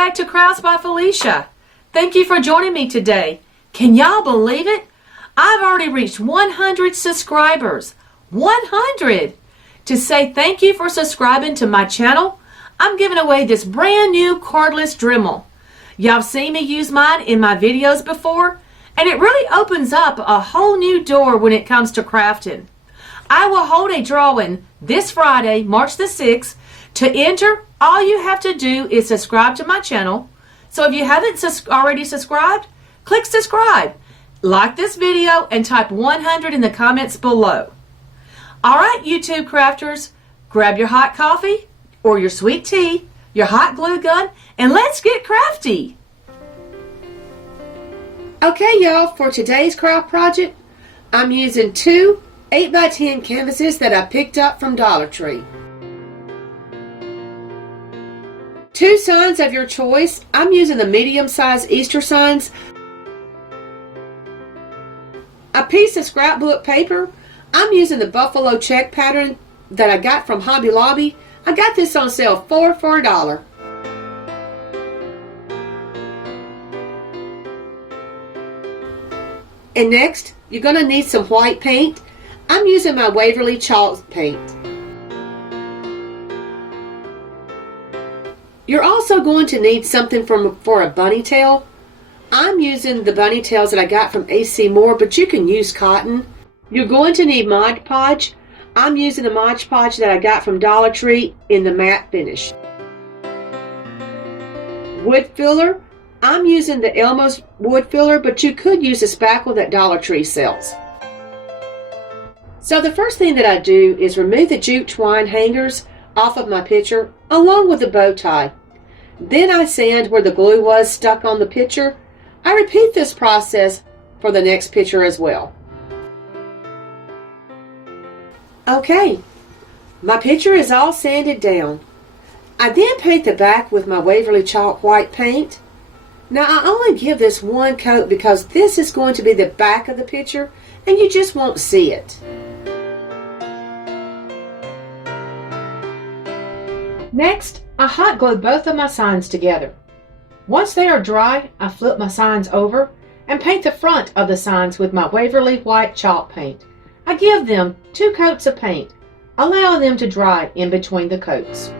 back to Crafts by Felicia. Thank you for joining me today. Can y'all believe it? I've already reached 100 subscribers. 100! To say thank you for subscribing to my channel, I'm giving away this brand new cordless Dremel. Y'all seen me use mine in my videos before, and it really opens up a whole new door when it comes to crafting. I will hold a drawing this Friday, March the 6th. To enter, all you have to do is subscribe to my channel. So if you haven't already subscribed, click subscribe, like this video, and type 100 in the comments below. Alright, YouTube crafters, grab your hot coffee or your sweet tea, your hot glue gun, and let's get crafty. Okay, y'all, for today's craft project, I'm using two 8x10 canvases that I picked up from Dollar Tree. Two signs of your choice. I'm using the medium-sized Easter signs. A piece of scrapbook paper. I'm using the buffalo check pattern that I got from Hobby Lobby. I got this on sale for $1. And next, you're going to need some white paint. I'm using my Waverly chalk paint. You're also going to need something for a bunny tail. I'm using the bunny tails that I got from AC Moore, but you can use cotton. You're going to need Mod Podge. I'm using the Mod Podge that I got from Dollar Tree in the matte finish. Wood filler. I'm using the Elmer's wood filler, but you could use the spackle that Dollar Tree sells. So the first thing that I do is remove the jute twine hangers off of my picture along with the bow tie. Then I sand where the glue was stuck on the picture. I repeat this process for the next picture as well. Okay, my picture is all sanded down. I then paint the back with my Waverly chalk white paint. Now I only give this one coat because this is going to be the back of the picture and you just won't see it. Next, I hot glue both of my signs together. Once they are dry, I flip my signs over and paint the front of the signs with my Waverly white chalk paint. I give them 2 coats of paint, allowing them to dry in between the coats.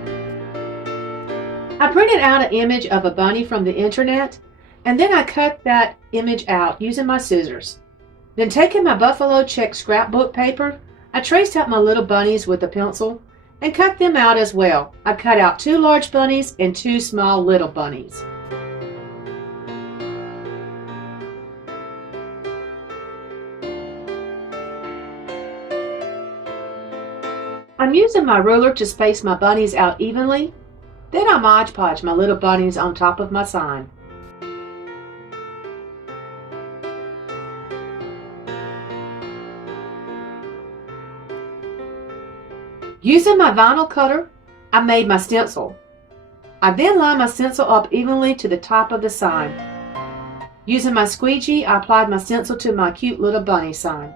I printed out an image of a bunny from the internet, and then I cut that image out using my scissors. Then taking my buffalo check scrapbook paper, I traced out my little bunnies with a pencil and cut them out as well. I cut out 2 large bunnies and 2 small little bunnies. I'm using my ruler to space my bunnies out evenly. Then I Mod Podge my little bunnies on top of my sign. Using my vinyl cutter, I made my stencil. I then lined my stencil up evenly to the top of the sign. Using my squeegee, I applied my stencil to my cute little bunny sign.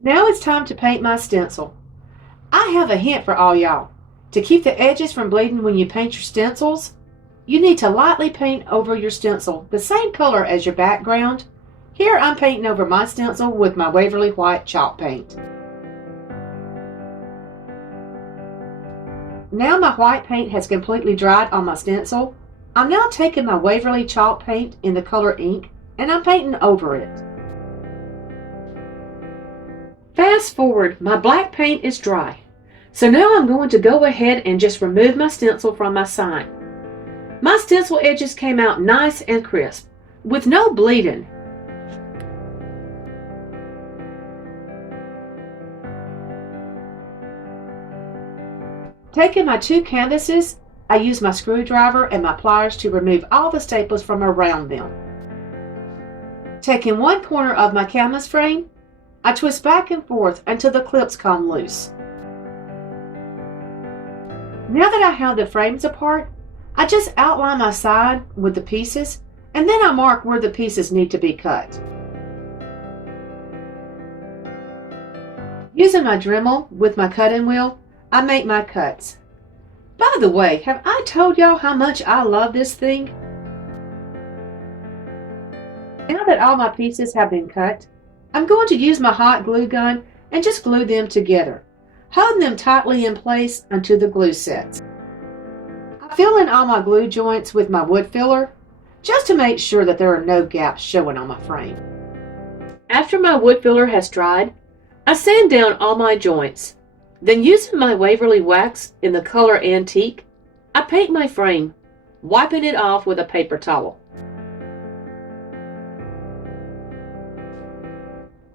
Now it's time to paint my stencil. I have a hint for all y'all. To keep the edges from bleeding when you paint your stencils, you need to lightly paint over your stencil the same color as your background. Here I'm painting over my stencil with my Waverly white chalk paint. Now my white paint has completely dried on my stencil. I'm now taking my Waverly chalk paint in the color ink and I'm painting over it. Fast forward, my black paint is dry. So now I'm going to go ahead and just remove my stencil from my sign. My stencil edges came out nice and crisp, with no bleeding. Taking my 2 canvases, I use my screwdriver and my pliers to remove all the staples from around them. Taking one corner of my canvas frame, I twist back and forth until the clips come loose. Now that I have the frames apart, I just outline my side with the pieces and then I mark where the pieces need to be cut. Using my Dremel with my cutting wheel, I make my cuts. By the way, have I told y'all how much I love this thing? Now that all my pieces have been cut, I'm going to use my hot glue gun and just glue them together, holding them tightly in place until the glue sets. I fill in all my glue joints with my wood filler, just to make sure that there are no gaps showing on my frame. After my wood filler has dried, I sand down all my joints. Then using my Waverly wax in the color Antique, I paint my frame, wiping it off with a paper towel.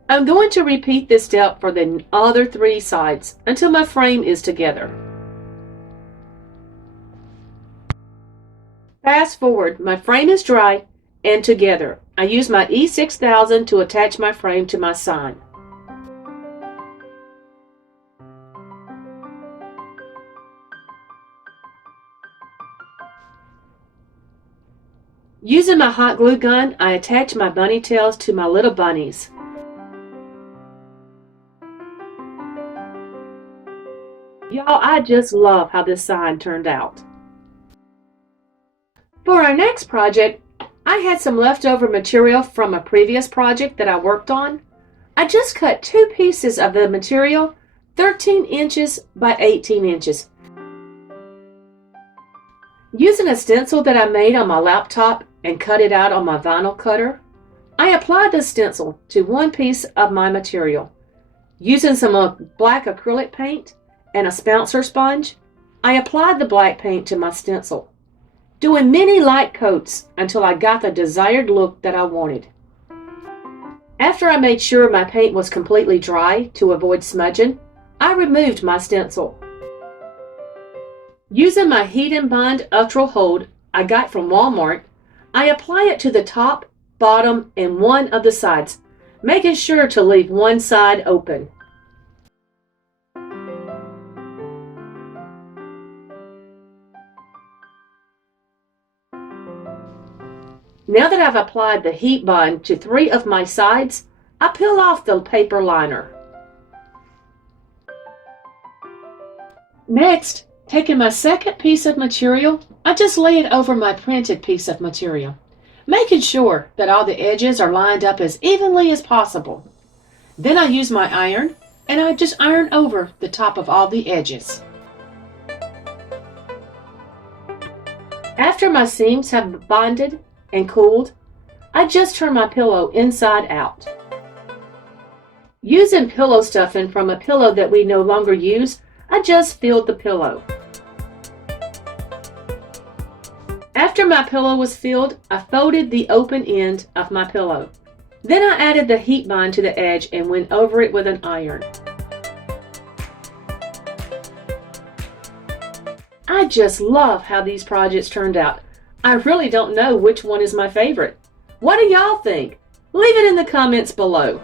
I'm going to repeat this step for the other 3 sides until my frame is together. Fast forward, my frame is dry and together. I use my E6000 to attach my frame to my sign. Using my hot glue gun, I attach my bunny tails to my little bunnies. Y'all, I just love how this sign turned out. For our next project, I had some leftover material from a previous project that I worked on. I just cut 2 pieces of the material, 13 inches by 18 inches. Using a stencil that I made on my laptop and cut it out on my vinyl cutter, I applied the stencil to 1 piece of my material. Using some black acrylic paint and a Spouncer sponge, I applied the black paint to my stencil, doing many light coats until I got the desired look that I wanted. After I made sure my paint was completely dry to avoid smudging, I removed my stencil. Using my Heat and Bond Ultra Hold I got from Walmart, I apply it to the top, bottom, and one of the sides, making sure to leave one side open. Now that I've applied the heat bond to 3 of my sides, I peel off the paper liner. Next, taking my second piece of material, I just lay it over my printed piece of material, making sure that all the edges are lined up as evenly as possible. Then I use my iron, and I just iron over the top of all the edges. After my seams have bonded and cooled, I just turn my pillow inside out. Using pillow stuffing from a pillow that we no longer use, I just filled the pillow. After my pillow was filled, I folded the open end of my pillow. Then I added the heat bond to the edge and went over it with an iron. I just love how these projects turned out. I really don't know which one is my favorite. What do y'all think? Leave it in the comments below.